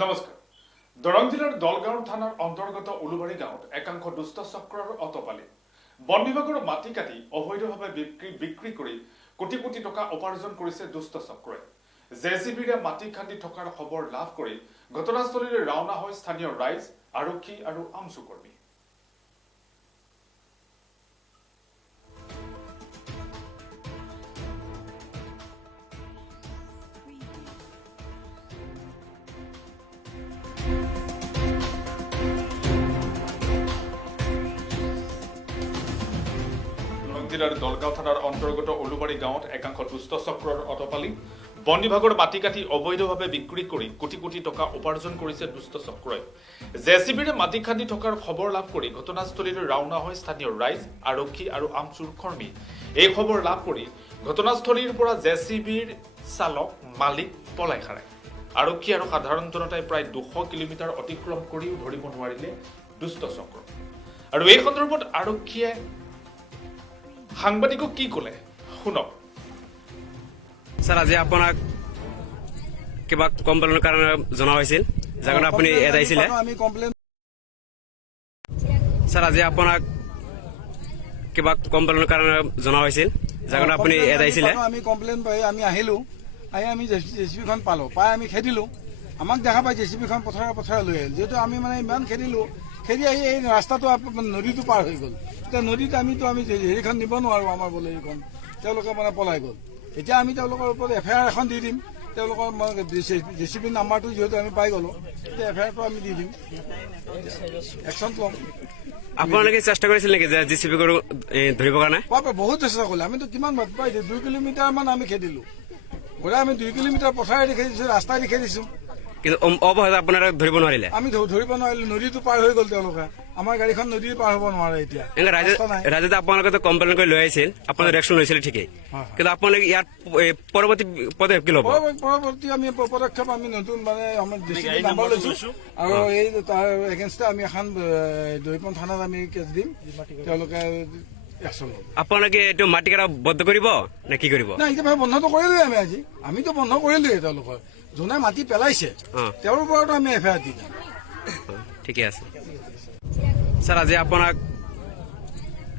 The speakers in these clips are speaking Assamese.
নমস্কাৰ। দৰং জিলাৰ দলগাঁও থানাৰ অন্তৰ্গত উলুবাৰী গাঁৱত একাংশ দুষ্ট চক্ৰৰ অতপালি। বন বিভাগৰ মাটি কাটি অবৈধভাৱে বিক্ৰী কৰি কোটি কোটি টকা উপাৰ্জন কৰিছে দুষ্ট চক্ৰই। জেচিবিৰে মাটি খান্দি থকাৰ খবৰ লাভ কৰি ঘটনাস্থলীলৈ ৰাওনা হয় স্থানীয় ৰাইজ, আৰক্ষী আৰু আমচু কৰ্মী। জিলাৰ দলগাঁও থানাৰ অন্তৰ্গত উলুবাৰী গাঁৱত একাংশ দুষ্ট চক্ৰৰ অতপালি। বন বিভাগৰ মাটি কাটি অবৈধভাৱে বিক্ৰী কৰি কোটি কোটি টকা উপাৰ্জন কৰিছে দুষ্ট চক্ৰই। জেচিবিৰে মাটি খান্দি থকাৰ খবৰ লাভ কৰি ঘটনাস্থলীলৈ ৰাওনা হয় স্থানীয় ৰাইজ, আৰক্ষী আৰু আমচুৰ কৰ্মী। এই খবৰ লাভ কৰি ঘটনাস্থলীৰ পৰা জেচিবিৰ চালক মালিক পলাই খাৰে। আৰক্ষী আৰু সাধাৰণ জনতাই প্ৰায় 200 কিলোমিটাৰ অতিক্ৰম কৰিও ধৰিব নোৱাৰিলে দুষ্ট চক্ৰ। আৰু এই সন্দৰ্ভত আৰক্ষীয়ে সাংবাদিকক কি ক'লে শুনক। স্যাৰ, আজি আপোনাক কিবা কমপ্লেইনৰ কাৰণে জনোৱা হৈছিল, যাৰ কাৰণে আপুনি ইয়াত আহিছিলে। স্যাৰ, আজি আপোনাক কিবা কমপ্লেইনৰ কাৰণে জনোৱা হৈছিল, যাৰ কাৰণে আপুনি ইয়াত আহিছিলে। আমি কমপ্লেইন পাই আমি আহিলো, আমি জেচিবিখন পালো, পাই আমি খেদিলো। আমাক দেখা পাই জেচিবিখন পথাৰে লৈ আহিল। যিহেতু আমি মানে ইমান খেদি আহি এই ৰাস্তাটো নদীটো পাৰ হৈ গ'ল। এতিয়া নদীত আমি হেৰিখন নিব নোৱাৰো, আমাৰ বলেৰীখন তেওঁলোকে মানে পলাই গ'ল। এতিয়া আমি তেওঁলোকৰ ওপৰত FIR এখন দি দিম। তেওঁলোকৰ জেচিবি নাম্বাৰটো যিহেতু আমি পাই গ'লো, এতিয়া FIRটো আমি দি দিম, একশ্যন ল'ম। আপোনালোকে চেষ্টা কৰিছিল নেকি যে জেচিবি গৰু ধৰিবৰ কাৰণে? বহুত চেষ্টা কৰিলো। আমিতো কিমান পাই 2 কিলোমিটাৰ মান আমি খেদিলো। গ'লে আমি 2 কিলোমিটাৰ পথাৰেদি খেদিছো, ৰাস্তাইদি খেদিছো, কিন্তু অৱশেষত আপোনালোকে ধৰিব নোৱাৰিলে। আমি ধৰিব নোৱাৰিলো, নদীটো পাৰ হৈ গ'ল। তেওঁলোকে আমাৰ গাড়ীখন নদী পাৰ হ'ব নোৱাৰে। এতিয়া ৰাইজে আপোনালোকে কমপ্লেইন কৰি লৈ আহিছিল, আপোনালোকে ৰিয়েকশ্যন লৈছিল ঠিকেই, কিন্তু আপোনালোকে ইয়াত পৰৱৰ্তী পদক্ষেপ কি ল'ব? পৰৱৰ্তী আমি পদক্ষেপ আমি নতুন মানে আমাৰ জেচিবি নাম্বাৰ লৈছো, আৰু এই তাৰ এগেইনষ্টে আমি এখন দৈপন থানাত আমি কেছ দিম। তেওঁলোকে একশ্যন ল'ব। আপোনালোকে এইটো মাটি কাটা বন্ধ কৰিব নে কি কৰিব? নাই, এতিয়া বন্ধটো কৰিলোৱে আমি। আমিতো বন্ধ কৰিলোৱে। তেওঁলোকৰ যোনে মাটি পেলাইছে তেওঁৰ ওপৰতো আমি FIR দি দিম। ঠিকে আছে। স্যাৰ, আজি আপোনাক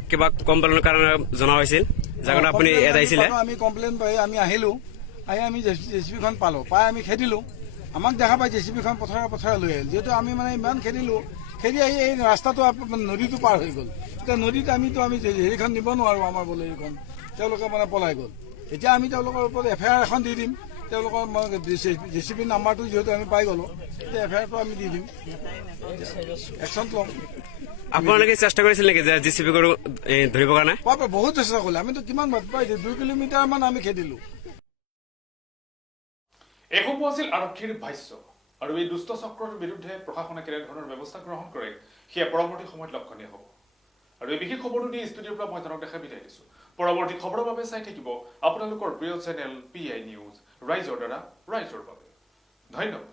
কিবা কমপ্লেইনৰ কাৰণে জনোৱা হৈছিল, যাৰ কাৰণে আপুনি ইয়াত আহিছিলে। আমি কমপ্লেইন পাই আমি আহিলো, আমি জেচিবিখন পালো, পাই আমি খেদিলো। আমাক দেখা পাই জেচিবিখন পথাৰে লৈ আহিল। যিহেতু আমি মানে ইমান খেদি আহি এই ৰাস্তাটো নদীটো পাৰ হৈ গ'ল। এতিয়া নদীত আমি হেৰিখন নিব নোৱাৰো, আমাৰ বলেৰীখন তেওঁলোকে মানে পলাই গ'ল। এতিয়া আমি তেওঁলোকৰ ওপৰত FIR এখন দি দিম। তেওঁলোকৰ জেচিবি নাম্বাৰটো যিহেতু আমি পাই গ'লো, এতিয়া FIRটো আমি দি দিম, একশ্যন ল'ম। আপোনালোকে চেষ্টা কৰিছিল নেকি যে জেচিবি গৰু ধৰিবৰ কাৰণে? বহুত চেষ্টা কৰিলো। আমিতো কিমান পাই 2 কিলোমিটাৰ মান আমি খেদিলো। এসমূহ আছিল আৰক্ষীৰ ভাষ্য। আৰু এই দুষ্ট চক্ৰৰ বিৰুদ্ধে প্ৰশাসনে কেনেধৰণৰ ব্যৱস্থা গ্ৰহণ কৰে সেয়া পৰৱৰ্তী সময়ত লক্ষণীয় হ'ব। আৰু এই বিশেষ খবৰটো দি ষ্টুডিঅ'ৰ পৰা মই জনক দেখা বিদায় দিছো। পৰৱৰ্তী খবৰৰ বাবে চাই থাকিব আপোনালোকৰ প্ৰিয় চেনেল PI নিউজ, ৰাইজৰ দ্বাৰা ৰাইজৰ বাবে। ধন্যবাদ।